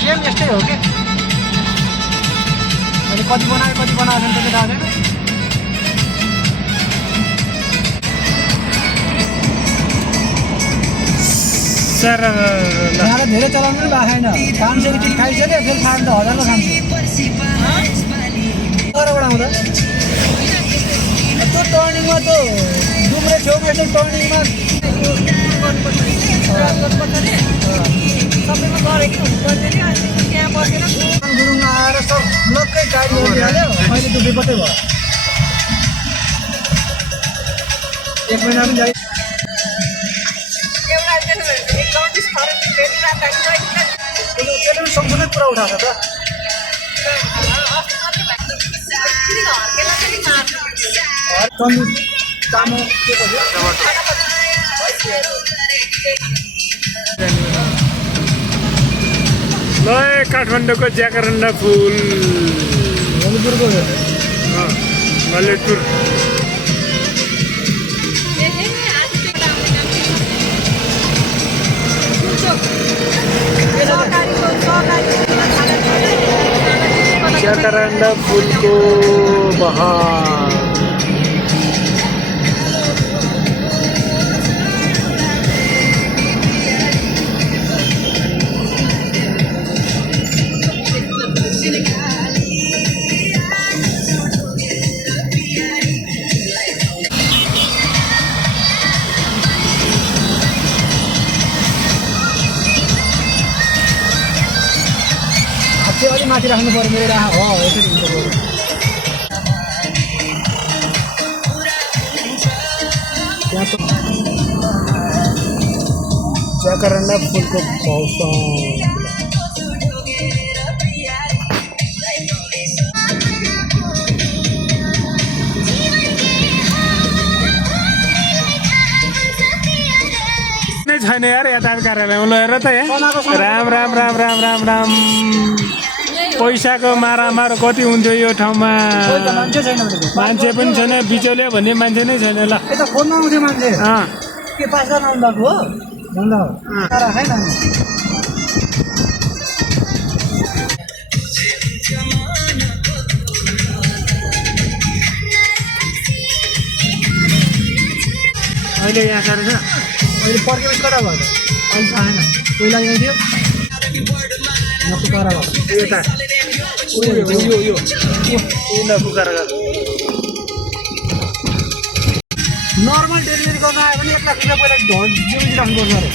Same यस्तै हो कि मैले कति बनाएको छैन त थाहा छैन। सर यहाँ धेरै चलाउनु पनि भएको छैन। 500 रुपियाँ खाइसक्यो फेरि खानु त 1000 खान्छु। कहाँबाट आउँदा त्यो टर्निङमा त डुम्रे छेउमा यसो टर्निङमा गुरुङ आएर सब लक्कै गाडी ओडिहाल्यो। अहिले त विपत्तै भयो। 1 महिना पनि जाइ त्यसले पनि सँगसँगै कुरा उठाएको छ त तन्दुर चामल के भयो ल काठमाडौँको ज्याकरन्डा फुल ललितपुरको ललितपुर ज्याकरन्डा फुलको बहार त्यो अलि माथि राख्नु पर्यो मेरो राख हो यसरी हुन्छ त्यहाँ त ज्याकरन्डा फुलको मौसम छैन यार यता कार्यालयमा लगेर त राम राम राम राम राम राम पैसाको मारामार कति हुन्थ्यो यो ठाउँमा। मान्छे छैन मान्छे पनि छैन बिचौलिया भन्ने मान्छे नै छैन। ल यता फोनमा आउँथ्यो मान्छे के पास गर्न आउनु भएको हो भन्दा राखेन अहिले यहाँ साह्रो छ। अहिले पर्खेपछि कता भयो त अहिले थाहा छैन। पहिला यहाँ थियो नपुकारा भएको यता नर्मल डेलिभरी गर्न आयो भने 1 लाख रुपियाँ पहिला ढल जिउजी राख्नुपर्छ अरे।